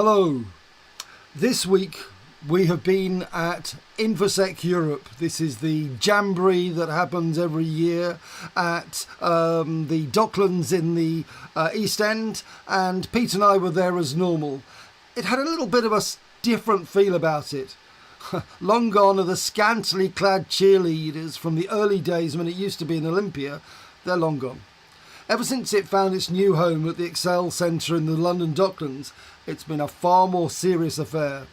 Hello. This week we have been at Infosec Europe. This is the jamboree that happens every year at the Docklands in the East End, and Pete and I were there as normal. It had a little bit of a different feel about it. Long gone are the scantily clad cheerleaders from the early days when it used to be an Olympia. They're long gone. Ever since it found its new home at the Excel Centre in the London Docklands, it's been a far more serious affair.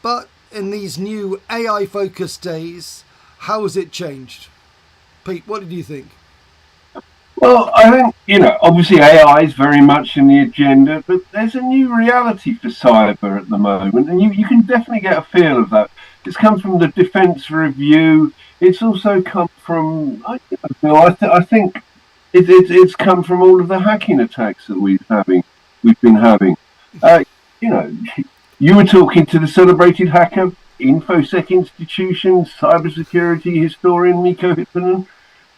But in these new AI-focused days, how has it changed? Pete, what did you think? Well, I think, obviously AI is very much in the agenda, but there's a new reality for cyber at the moment, and you can definitely get a feel of that. It's come from the Defence Review. It's also come from, I think it's come from all of the hacking attacks that we've been having. You were talking to the celebrated hacker, Infosec institution, cybersecurity historian Mikko.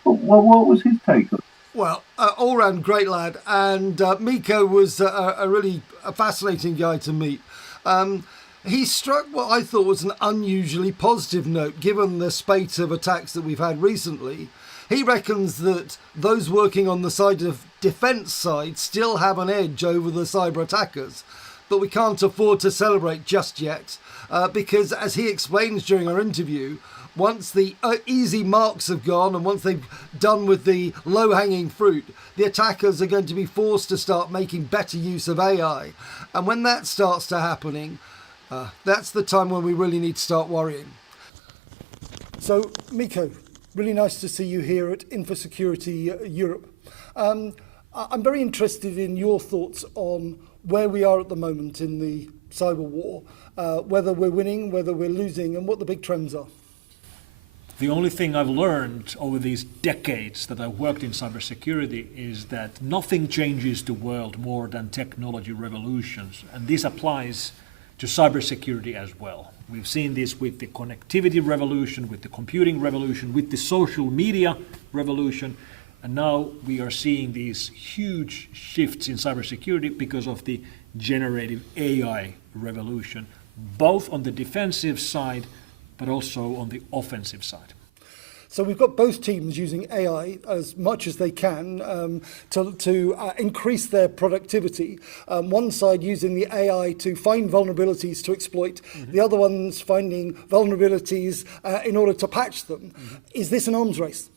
What was his take on it? Well, all-round great lad, and Mikko was a really fascinating guy to meet. He struck what I thought was an unusually positive note, given the spate of attacks that we've had recently. He reckons that those working on the side of defence side still have an edge over the cyber attackers, but we can't afford to celebrate just yet, because, as he explains during our interview, once the easy marks have gone and once they've done with the low-hanging fruit, the attackers are going to be forced to start making better use of AI. And when that starts to happening, that's the time when we really need to start worrying. So, Mikko, really nice to see you here at Infosecurity Europe. I'm very interested in your thoughts on where we are at the moment in the cyber war, whether we're winning, whether we're losing, and what the big trends are. The only thing I've learned over these decades that I've worked in cybersecurity is that nothing changes the world more than technology revolutions, and this applies to cybersecurity as well. We've seen this with the connectivity revolution, with the computing revolution, with the social media revolution, and now we are seeing these huge shifts in cybersecurity because of the generative AI revolution, both on the defensive side but also on the offensive side. So we've got both teams using AI as much as they can to increase their productivity. One side using the AI to find vulnerabilities to exploit, the other one's finding vulnerabilities in order to patch them. Is this an arms race?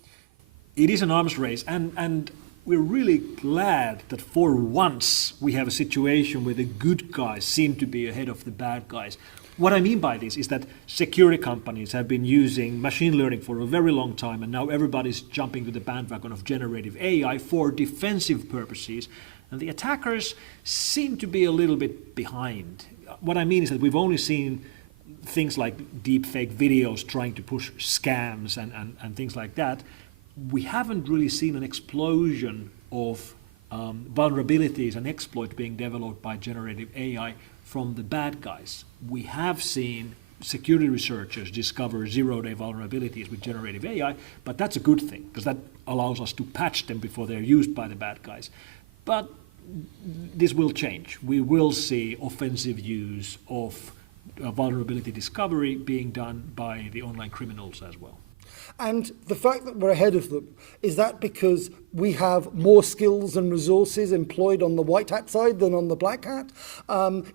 It is an arms race, and we're really glad that for once we have a situation where the good guys seem to be ahead of the bad guys. What I mean by this is that security companies have been using machine learning for a very long time, and now everybody's jumping to the bandwagon of generative AI for defensive purposes, and the attackers seem to be a little bit behind. What I mean is that we've only seen things like deepfake videos trying to push scams and things like that. We haven't really seen an explosion of vulnerabilities and exploits being developed by generative AI from the bad guys. We have seen security researchers discover zero-day vulnerabilities with generative AI, but that's a good thing because that allows us to patch them before they're used by the bad guys. But this will change. We will see offensive use of vulnerability discovery being done by the online criminals as well. And the fact that we're ahead of them, is that because we have more skills and resources employed on the white hat side than on the black hat?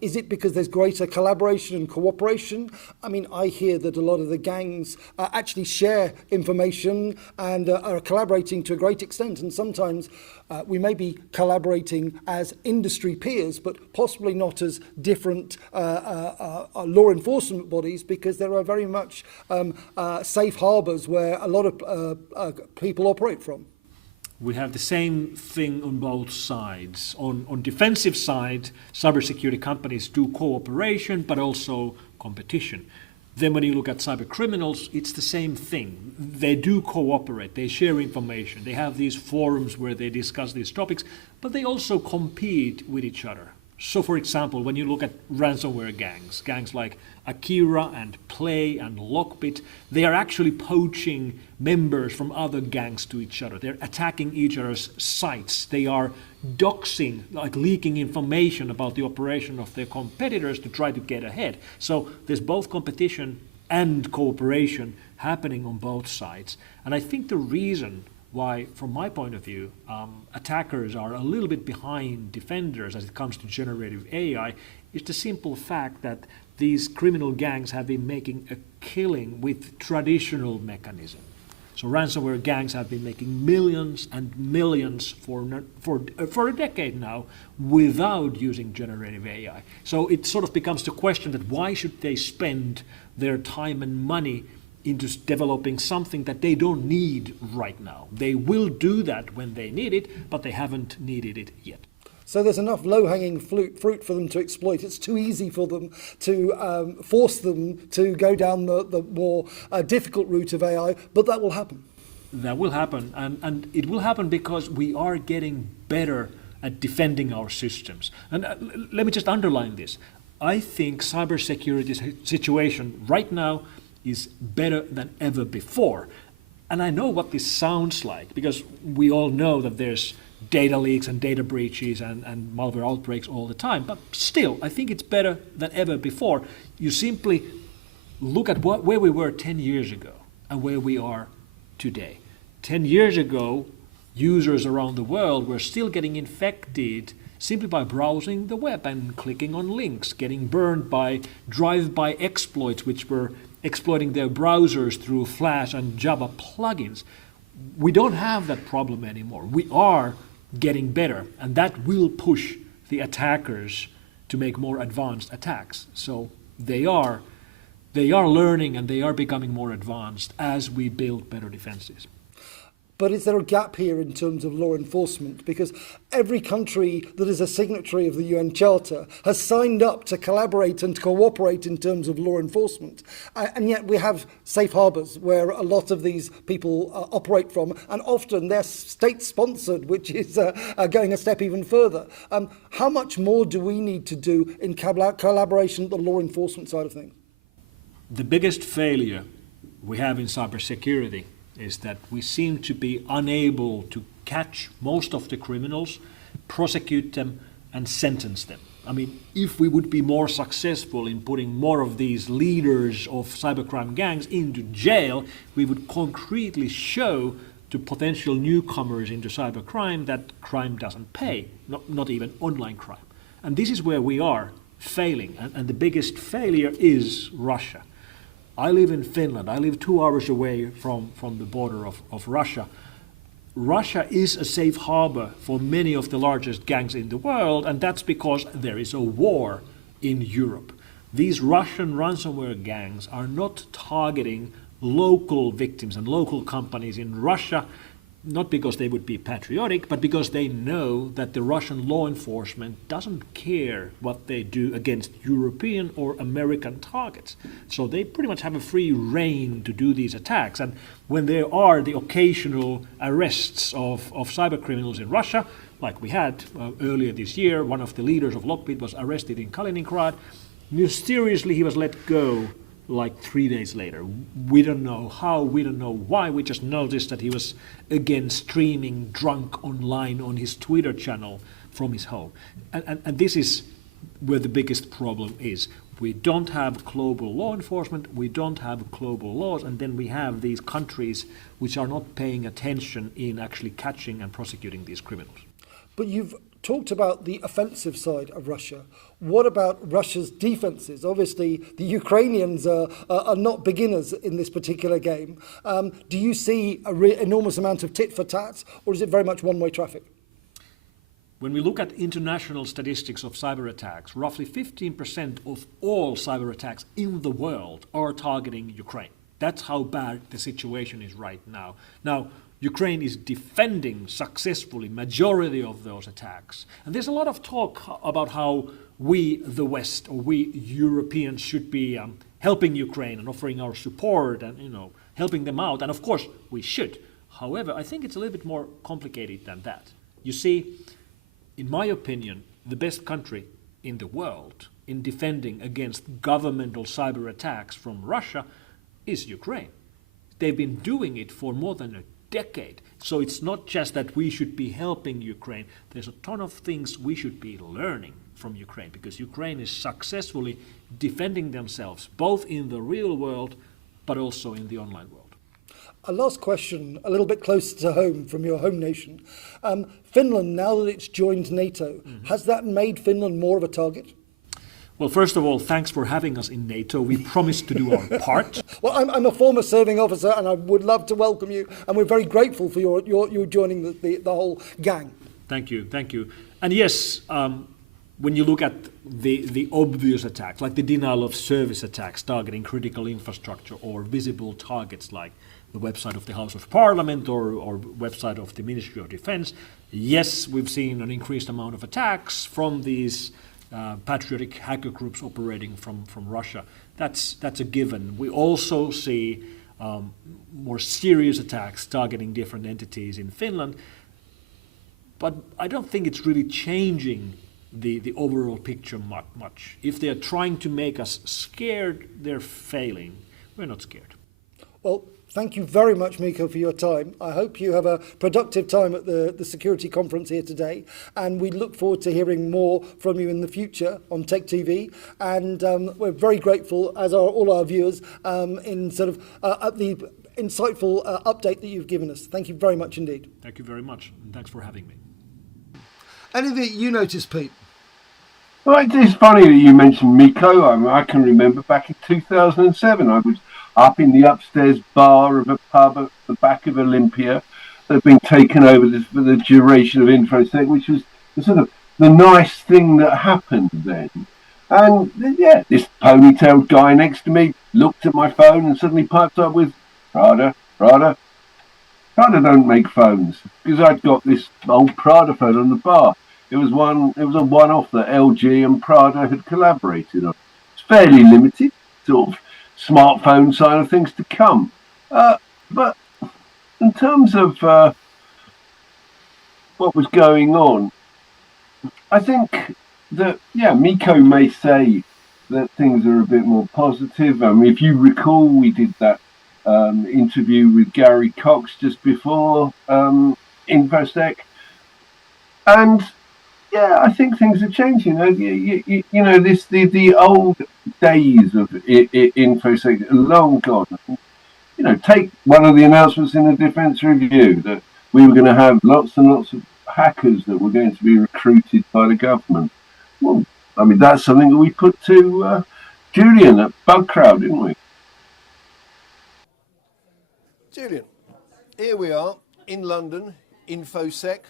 Is it because there's greater collaboration and cooperation? I mean, I hear that a lot of the gangs actually share information and are collaborating to a great extent. And sometimes we may be collaborating as industry peers, but possibly not as different law enforcement bodies, because there are very much safe harbors where a lot of people operate from. We have the same thing on both sides. On defensive side, cybersecurity companies do cooperation, but also competition. Then when you look at cyber criminals, it's the same thing. They do cooperate, they share information, they have these forums where they discuss these topics, but they also compete with each other. So, for example, when you look at ransomware gangs like Akira and Play and Lockbit, they are actually poaching members from other gangs to each other. They're attacking each other's sites. They are doxing, like leaking information about the operation of their competitors to try to get ahead. So there's both competition and cooperation happening on both sides. And I think the reason why, from my point of view, attackers are a little bit behind defenders as it comes to generative AI is the simple fact that these criminal gangs have been making a killing with traditional mechanisms. So ransomware gangs have been making millions and millions for a decade now without using generative AI. So it sort of becomes the question that why should they spend their time and money into developing something that they don't need right now. They will do that when they need it, but they haven't needed it yet. So there's enough low-hanging fruit for them to exploit. It's too easy for them to force them to go down the more difficult route of AI, but that will happen. That will happen, and it will happen because we are getting better at defending our systems. And let me just underline this. I think cybersecurity situation right now is better than ever before. And I know what this sounds like, because we all know that there's data leaks and data breaches and malware outbreaks all the time. But still, I think it's better than ever before. You simply look at where we were 10 years ago and where we are today. 10 years ago, users around the world were still getting infected simply by browsing the web and clicking on links, getting burned by drive-by exploits, which were exploiting their browsers through Flash and Java plugins. We don't have that problem anymore. We are getting better, and that will push the attackers to make more advanced attacks. So they are learning and they are becoming more advanced as we build better defenses. But is there a gap here in terms of law enforcement? Because every country that is a signatory of the UN Charter has signed up to collaborate and cooperate in terms of law enforcement. And yet we have safe harbours where a lot of these people operate from, and often they're state-sponsored, which is going a step even further. How much more do we need to do in collaboration at the law enforcement side of things? The biggest failure we have in cybersecurity is that we seem to be unable to catch most of the criminals, prosecute them, and sentence them. I mean, if we would be more successful in putting more of these leaders of cybercrime gangs into jail, we would concretely show to potential newcomers into cybercrime that crime doesn't pay, not even online crime. And this is where we are failing, and the biggest failure is Russia. I live in Finland. I live 2 hours away from the border of Russia. Russia is a safe harbor for many of the largest gangs in the world, and that's because there is a war in Europe. These Russian ransomware gangs are not targeting local victims and local companies in Russia, not because they would be patriotic, but because they know that the Russian law enforcement doesn't care what they do against European or American targets. So they pretty much have a free rein to do these attacks. And when there are the occasional arrests of cybercriminals in Russia, like we had earlier this year, one of the leaders of Lockbit was arrested in Kaliningrad. Mysteriously, he was let go like 3 days later. We don't know how, we don't know why. We just noticed that he was again streaming drunk online on his Twitter channel from his home. And this is where the biggest problem is. We don't have global law enforcement, we don't have global laws, and then we have these countries which are not paying attention in actually catching and prosecuting these criminals. But you've talked about the offensive side of Russia. What about Russia's defenses? Obviously, the Ukrainians are not beginners in this particular game. Do you see an enormous amount of tit for tat, or is it very much one-way traffic? When we look at international statistics of cyber attacks, roughly 15% of all cyber attacks in the world are targeting Ukraine. That's how bad the situation is right now. Now, Ukraine is defending successfully majority of those attacks. And there's a lot of talk about how we, the West, or we Europeans should be helping Ukraine and offering our support and, helping them out. And of course, we should. However, I think it's a little bit more complicated than that. You see, in my opinion, the best country in the world in defending against governmental cyber attacks from Russia is Ukraine. They've been doing it for more than a decade. So it's not just that we should be helping Ukraine. There's a ton of things we should be learning from Ukraine, because Ukraine is successfully defending themselves both in the real world but also in the online world. A last question, a little bit closer to home from your home nation. Finland, now that it's joined NATO, has that made Finland more of a target? Well, first of all, thanks for having us in NATO. We promise to do our part. Well, I'm a former serving officer, and I would love to welcome you, and we're very grateful for your joining the whole gang. Thank you. And yes, when you look at the obvious attacks, like the denial of service attacks targeting critical infrastructure or visible targets like the website of the House of Parliament or website of the Ministry of Defense, yes, we've seen an increased amount of attacks from these patriotic hacker groups operating from Russia. That's a given. We also see more serious attacks targeting different entities in Finland, but I don't think it's really changing the overall picture much. If they're trying to make us scared, they're failing. We're not scared. Well, thank you very much, Mikko, for your time. I hope you have a productive time at the security conference here today, and we look forward to hearing more from you in the future on Tech TV. And we're very grateful, as are all our viewers, in sort of the insightful update that you've given us. Thank you very much indeed. Thank you very much, and thanks for having me. Anything you noticed, Pete? Well, it's funny that you mentioned Mikko. I can remember back in 2007, I was up in the upstairs bar of a pub at the back of Olympia that had been taken over for the duration of Infosec, which was sort of the nice thing that happened then. And yeah, this ponytailed guy next to me looked at my phone and suddenly piped up with, Prada don't make phones, because I'd got this old Prada phone on the bar. It was a one-off that LG and Prada had collaborated on. It's fairly limited, sort of smartphone side of things to come. But in terms of what was going on, I think that, yeah, Mikko may say that things are a bit more positive. If you recall, we did that interview with Gary Cox just before Infosec, and yeah, I think things are changing. You know, the old days of Infosec are long gone. You know, take one of the announcements in the Defence Review that we were going to have lots and lots of hackers that were going to be recruited by the government. Well, I mean, that's something that we put to Julian at Bugcrowd, didn't we? Julian, here we are in London, Infosec.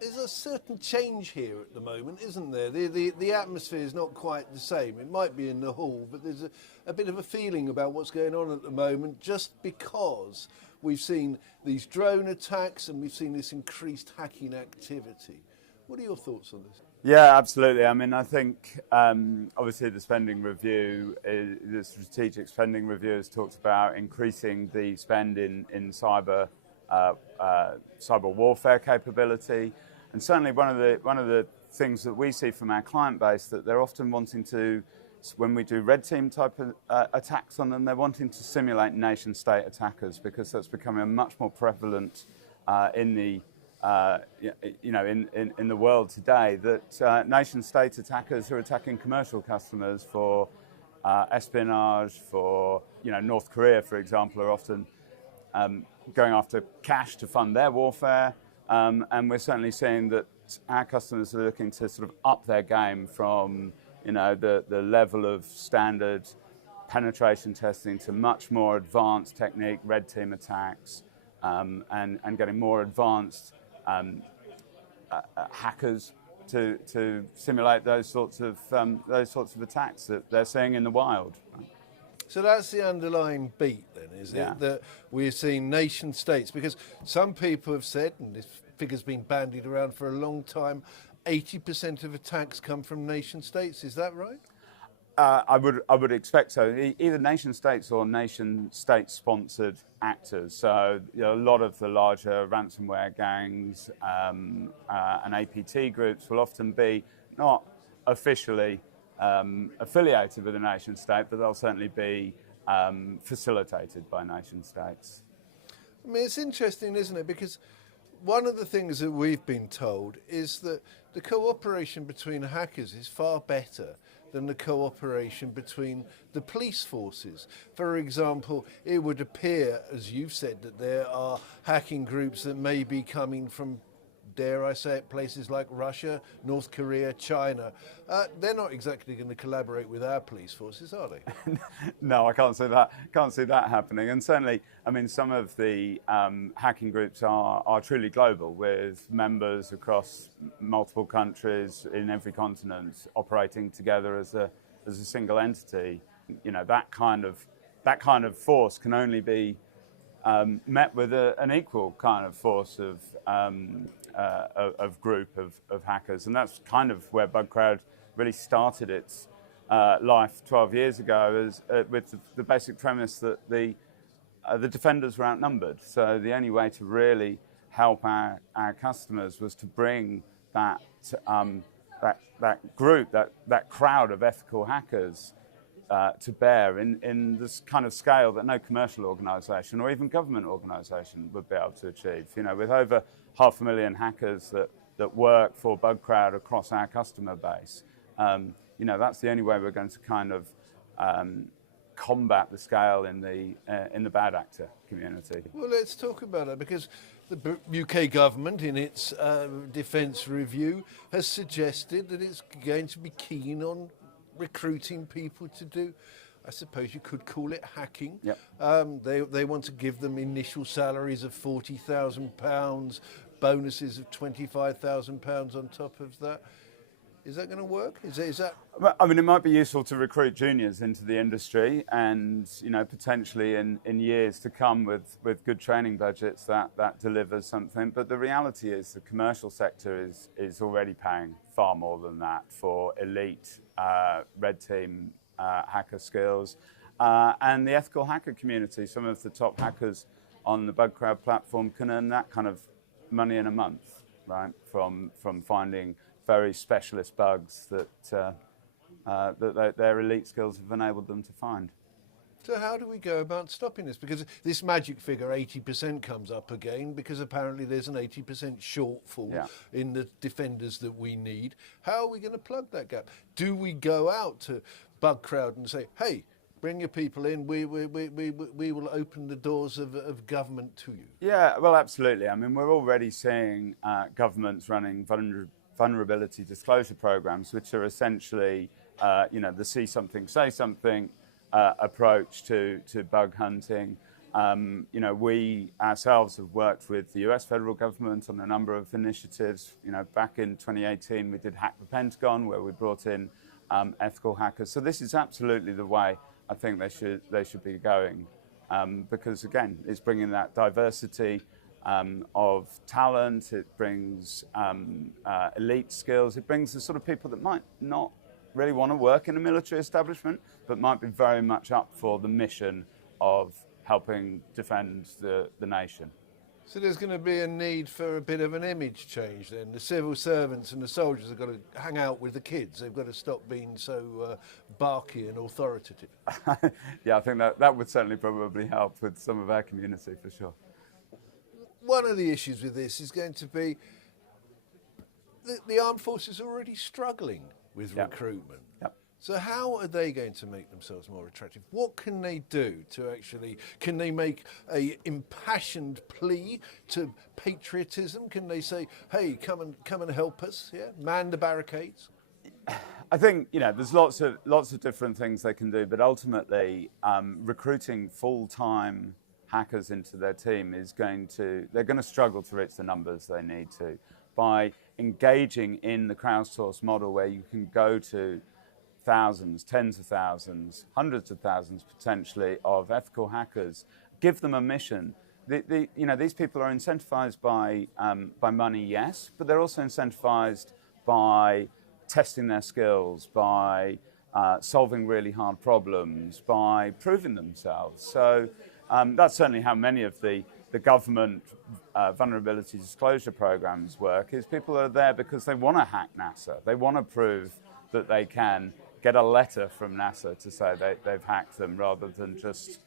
There's a certain change here at the moment, isn't there? The atmosphere is not quite the same. It might be in the hall, but there's a bit of a feeling about what's going on at the moment, just because we've seen these drone attacks and we've seen this increased hacking activity. What are your thoughts on this? Yeah, absolutely. I mean, I think obviously the spending review, the strategic spending review has talked about increasing the spend in cyber warfare capability, and certainly one of the things that we see from our client base, that they're often wanting to, when we do red team type of, attacks on them, they're wanting to simulate nation state attackers, because that's becoming much more prevalent in the in the world today, that nation-state attackers are attacking commercial customers for espionage, for North Korea, for example, are often going after cash to fund their warfare, and we're certainly seeing that our customers are looking to sort of up their game from the level of standard penetration testing to much more advanced technique, red team attacks, and getting more advanced hackers to simulate those sorts of attacks that they're seeing in the wild. So that's the underlying beat then, is Yeah. it? That we're seeing nation states, because some people have said, and this figure's been bandied around for a long time, 80% of attacks come from nation states. Is that right? I would expect so. Either nation states or nation state sponsored actors. So a lot of the larger ransomware gangs and APT groups will often be not officially affiliated with a nation state, but they'll certainly be facilitated by nation states. I mean, it's interesting, isn't it? Because one of the things that we've been told is that the cooperation between hackers is far better than the cooperation between the police forces. For example, it would appear, as you've said, that there are hacking groups that may be coming from, dare I say it, places like Russia, North Korea, China. They're not exactly going to collaborate with our police forces, are they? No, I can't see that. Can't see that happening. And certainly, I mean, some of the hacking groups are truly global, with members across multiple countries in every continent operating together as a single entity. You know, that kind of force can only be met with an equal kind of force of group of hackers, and that's kind of where Bugcrowd really started its life 12 years ago, with the basic premise that the defenders were outnumbered. So the only way to really help our customers was to bring that group, that crowd of ethical hackers to bear in this kind of scale that no commercial organisation or even government organisation would be able to achieve. You know, with over 500,000 hackers that work for Bugcrowd across our customer base, you know, that's the only way we're going to kind of combat the scale in the bad actor community. Well, let's talk about it, because the UK government, in its defence review, has suggested that it's going to be keen on recruiting people to do, I suppose you could call it, hacking. Yep. They want to give them initial salaries of £40,000, bonuses of £25,000 on top of that. Is that going to work? Is that? I mean, it might be useful to recruit juniors into the industry, and you know, potentially in years to come with good training budgets that delivers something. But the reality is the commercial sector is already paying far more than that for elite red team hacker skills, and the ethical hacker community. Some of the top hackers on the Bugcrowd platform can earn that kind of money in a month, right? From finding very specialist bugs that their elite skills have enabled them to find. So how do we go about stopping this? Because this magic figure 80% comes up again, because apparently there's an 80% shortfall in the defenders that we need. How are we going to plug that gap? Do we go out to Bugcrowd and say, hey, bring your people in, we will open the doors of government to you? Yeah, well, absolutely. I mean, we're already seeing governments running vulnerability disclosure programs, which are essentially, the see something, say something approach to bug hunting. We ourselves have worked with the US federal government on a number of initiatives. You know, back in 2018, we did Hack the Pentagon, where we brought in ethical hackers. So this is absolutely the way I think they should be going, because again, it's bringing that diversity of talent. It brings elite skills. It brings the sort of people that might not really want to work in a military establishment, but might be very much up for the mission of helping defend the nation. So there's going to be a need for a bit of an image change then. The civil servants and the soldiers have got to hang out with the kids. They've got to stop being so barky and authoritative. Yeah, I think that would certainly probably help with some of our community for sure. One of the issues with this is going to be the armed forces are already struggling with recruitment. Yep. So how are they going to make themselves more attractive? What can they do to actually, can they make a impassioned plea to patriotism? Can they say, hey, come and help us, man the barricades? I think, there's lots of different things they can do, but ultimately recruiting full-time hackers into their team they're going to struggle to reach the numbers they need to. By engaging in the crowdsource model, where you can go to thousands, tens of thousands, hundreds of thousands potentially of ethical hackers, give them a mission. These people are incentivized by money, yes, but they're also incentivized by testing their skills, by solving really hard problems, by proving themselves. So that's certainly how many of the government vulnerability disclosure programs work, is people are there because they want to hack NASA. They want to prove that they can get a letter from NASA to say they've hacked them rather than just,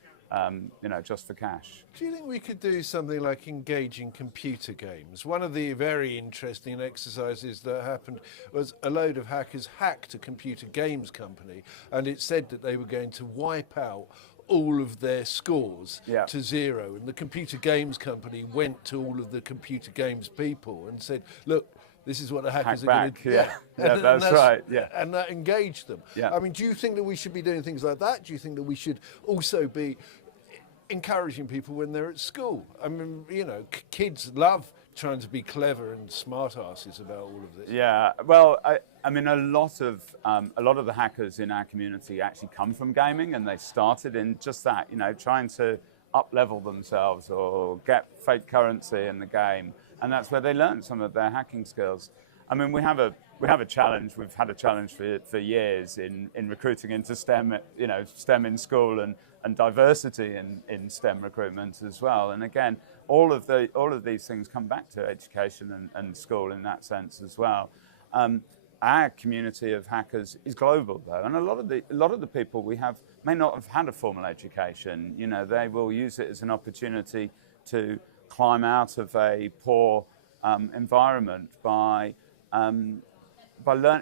just for cash. Do you think we could do something like engage in computer games? One of the very interesting exercises that happened was a load of hackers hacked a computer games company, and it said that they were going to wipe out all of their scores to zero. And the computer games company went to all of the computer games people and said, look, this is what the hackers are going to do. Yeah, that's right. Yeah. And that engaged them. Yeah. I mean, do you think that we should be doing things like that? Do you think that we should also be encouraging people when they're at school? I mean, kids love trying to be clever and smart asses about all of this. Yeah, well, I mean, a lot of the hackers in our community actually come from gaming, and they started in just that, trying to up-level themselves or get fake currency in the game, and that's where they learn some of their hacking skills. I mean, we have a challenge. We've had a challenge for years in recruiting into STEM, STEM in school and diversity in STEM recruitment as well. And again, all of these things come back to education and school in that sense as well. Our community of hackers is global though, and a lot of the people we have may not have had a formal education. They will use it as an opportunity to climb out of a poor environment by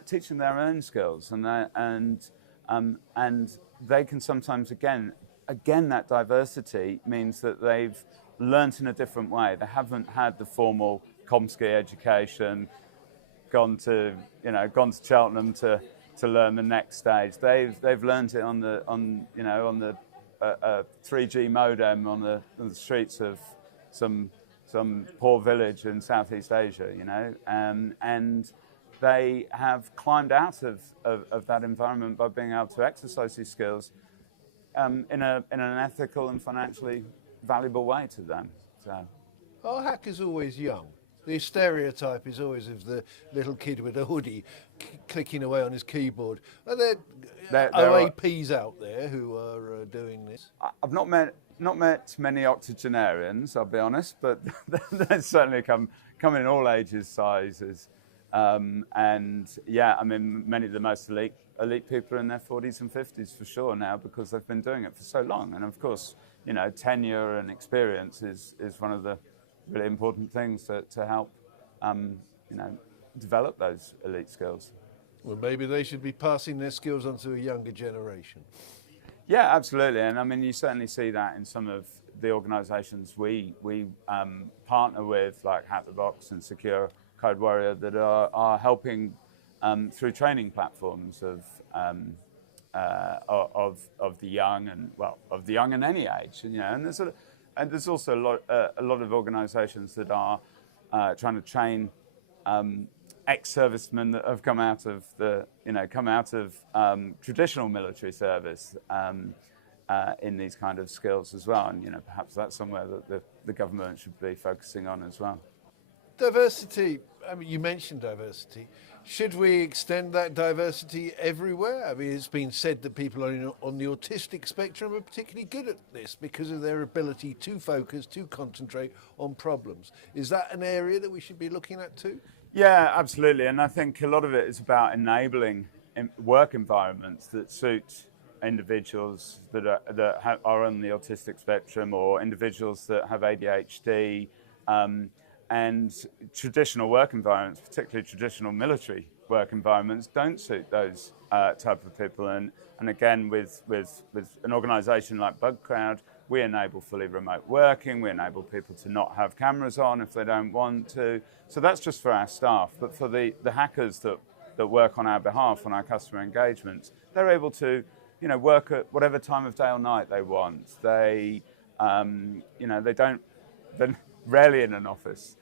teaching their own skills, and they can sometimes again that diversity means that they've learnt in a different way. They haven't had the formal Comsci education, gone to Cheltenham to learn the next stage. They've learnt it on the 3G modem on the streets of some poor village in Southeast Asia, and they have climbed out of that environment by being able to exercise these skills in an ethical and financially valuable way to them. So, are hackers always young? The stereotype is always of the little kid with a hoodie clicking away on his keyboard. Are there OAPs out there who are doing this? I've not met many octogenarians, I'll be honest, but they certainly come in all ages, sizes. And yeah, I mean, many of the most elite people are in their 40s and 50s for sure now, because they've been doing it for so long. And of course, tenure and experience is one of the really important things to help, develop those elite skills. Well, maybe they should be passing their skills on to a younger generation. Yeah, absolutely. And I mean, you certainly see that in some of the organisations we partner with, like Hack the Box and Secure Code Warrior, that are helping through training platforms of the young and any age, and there's also a lot of organisations that are trying to train ex-servicemen that have come out of traditional military service in these kind of skills as well, and perhaps that's somewhere that the government should be focusing on as well. Diversity, I mean, you mentioned diversity. Should we extend that diversity everywhere? I mean, it's been said that people on the autistic spectrum are particularly good at this because of their ability to focus, to concentrate on problems. Is that an area that we should be looking at too? Yeah, absolutely. And I think a lot of it is about enabling work environments that suit individuals that are on the autistic spectrum, or individuals that have ADHD, and traditional work environments, particularly traditional military work environments, don't suit those type of people. And again, with an organisation like Bugcrowd, we enable fully remote working. We enable people to not have cameras on if they don't want to. So that's just for our staff. But for the hackers that work on our behalf, on our customer engagements, they're able to work at whatever time of day or night they want. They're rarely in an office.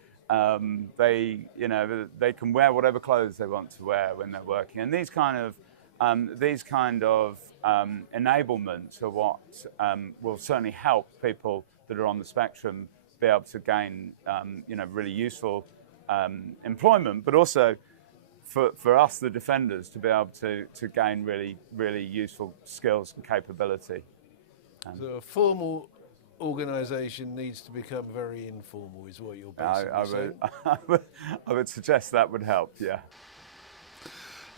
They can wear whatever clothes they want to wear when they're working, and these kind of enablement are what will certainly help people that are on the spectrum be able to gain really useful employment, but also for us, the defenders, to be able to gain really, really useful skills and capability. So a formal organisation needs to become very informal, is what you're basically saying? I would suggest that would help, yeah.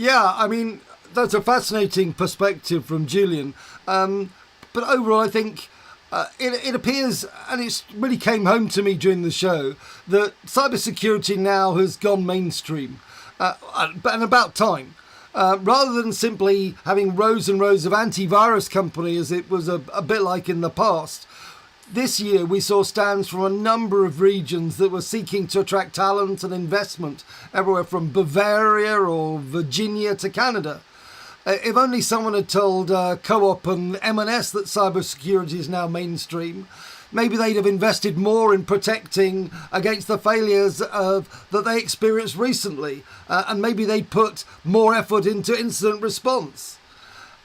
Yeah, I mean, that's a fascinating perspective from Julian. But overall, I think it appears, and it really came home to me during the show, that cybersecurity now has gone mainstream, and about time. Rather than simply having rows and rows of antivirus companies, as it was a bit like in the past, this year we saw stands from a number of regions that were seeking to attract talent and investment, everywhere from Bavaria or Virginia to Canada. If only someone had told Co-op and M&S that cybersecurity is now mainstream, maybe they'd have invested more in protecting against the failures that they experienced recently, and maybe they'd put more effort into incident response.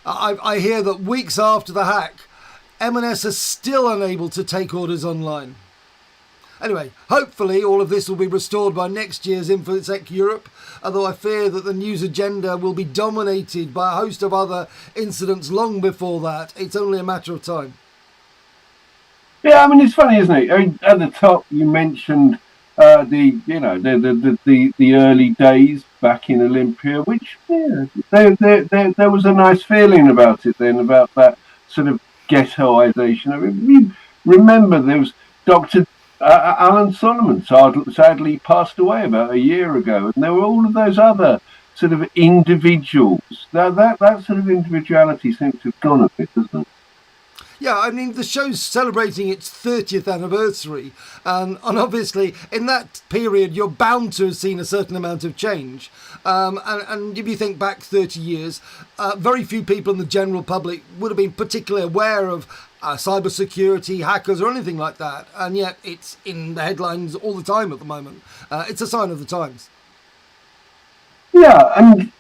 I hear that weeks after the hack, M&S are still unable to take orders online. Anyway, hopefully all of this will be restored by next year's Infosec Europe, although I fear that the news agenda will be dominated by a host of other incidents long before that. It's only a matter of time. Yeah, I mean, it's funny, isn't it? I mean, at the top, you mentioned the early days back in Olympia, which there was a nice feeling about it then, about that sort of ghettoization. I mean, remember there was Dr. Alan Solomon sadly passed away about a year ago, and there were all of those other sort of individuals. That sort of individuality seems to have gone a bit, doesn't it? Yeah, I mean, the show's celebrating its 30th anniversary, and obviously in that period you're bound to have seen a certain amount of change. And if you think back 30 years, very few people in the general public would have been particularly aware of cybersecurity, hackers or anything like that, and yet it's in the headlines all the time at the moment. It's a sign of the times. Yeah, and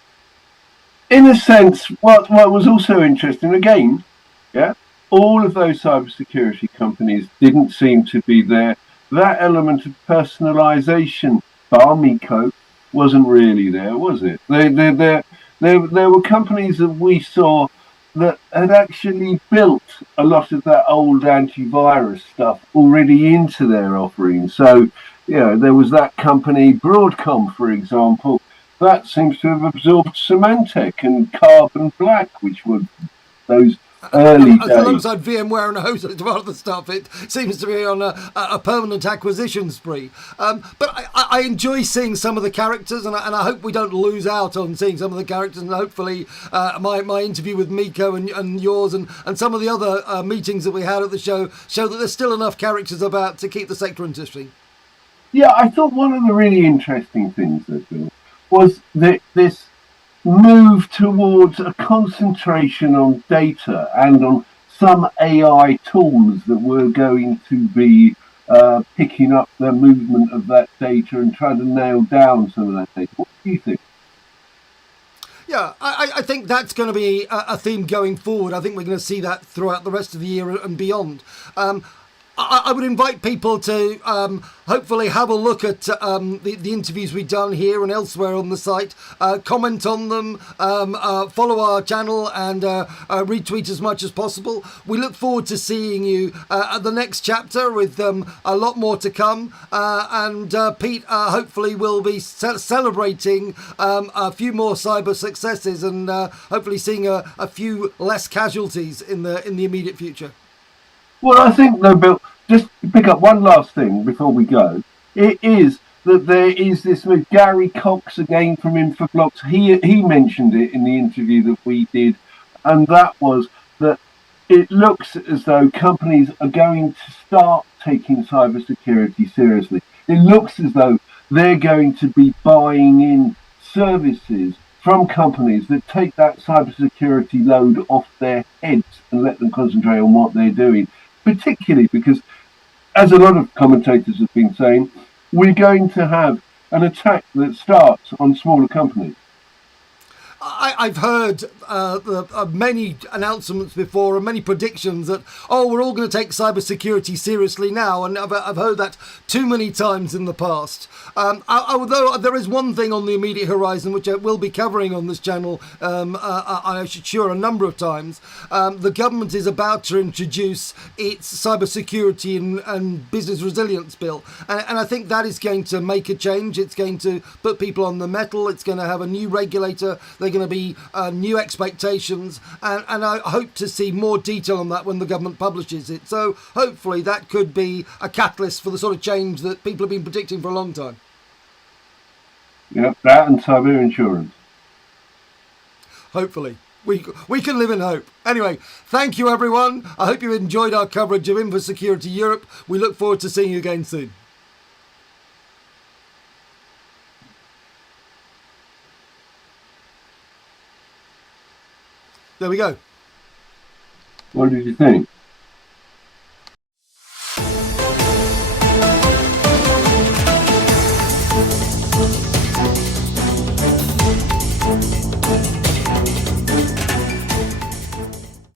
in a sense, what was also interesting, again, yeah, all of those cybersecurity companies didn't seem to be there. That element of personalization, bar Mikko, wasn't really there, was it? There were companies that we saw that had actually built a lot of that old antivirus stuff already into their offering. So, you know, there was that company, Broadcom, for example, that seems to have absorbed Symantec and Carbon Black, which were those early days. Alongside VMware and a host of other stuff, it seems to be on a permanent acquisition spree. But I enjoy seeing some of the characters, and I hope we don't lose out on seeing some of the characters. And hopefully, my interview with Mikko and yours and some of the other meetings that we had at the show that there's still enough characters about to keep the sector interesting. Yeah, I thought one of the really interesting things, Bill, was that this move towards a concentration on data and on some AI tools that were going to be picking up the movement of that data and trying to nail down some of that data. What do you think? Yeah, I think that's going to be a theme going forward. I think we're going to see that throughout the rest of the year and beyond. I would invite people to hopefully have a look at the interviews we've done here and elsewhere on the site, comment on them, follow our channel and retweet as much as possible. We look forward to seeing you at the next chapter with a lot more to come. And Pete hopefully will be celebrating a few more cyber successes and hopefully seeing a few less casualties in the immediate future. Well, I think, though, Bill, just to pick up one last thing before we go, it is that there is this with Gary Cox again from Infoblox. He mentioned it in the interview that we did, and that was that it looks as though companies are going to start taking cybersecurity seriously. It looks as though they're going to be buying in services from companies that take that cybersecurity load off their heads and let them concentrate on what they're doing. Particularly because, as a lot of commentators have been saying, we're going to have an attack that starts on smaller companies. I've heard many announcements before and many predictions that, oh, we're all going to take cybersecurity seriously now, and I've heard that too many times in the past. Although there is one thing on the immediate horizon which I will be covering on this channel, I'm sure a number of times. The government is about to introduce its cybersecurity and business resilience bill, and I think that is going to make a change. It's going to put people on the metal. It's going to have a new regulator. They're going to be new expectations, and I hope to see more detail on that when the government publishes it. So hopefully that could be a catalyst for the sort of change that people have been predicting for a long time. Yep, that and cyber insurance. Hopefully. We can live in hope. Anyway, thank you, everyone. I hope you enjoyed our coverage of Infosecurity Europe. We look forward to seeing you again soon. There we go. What did you think?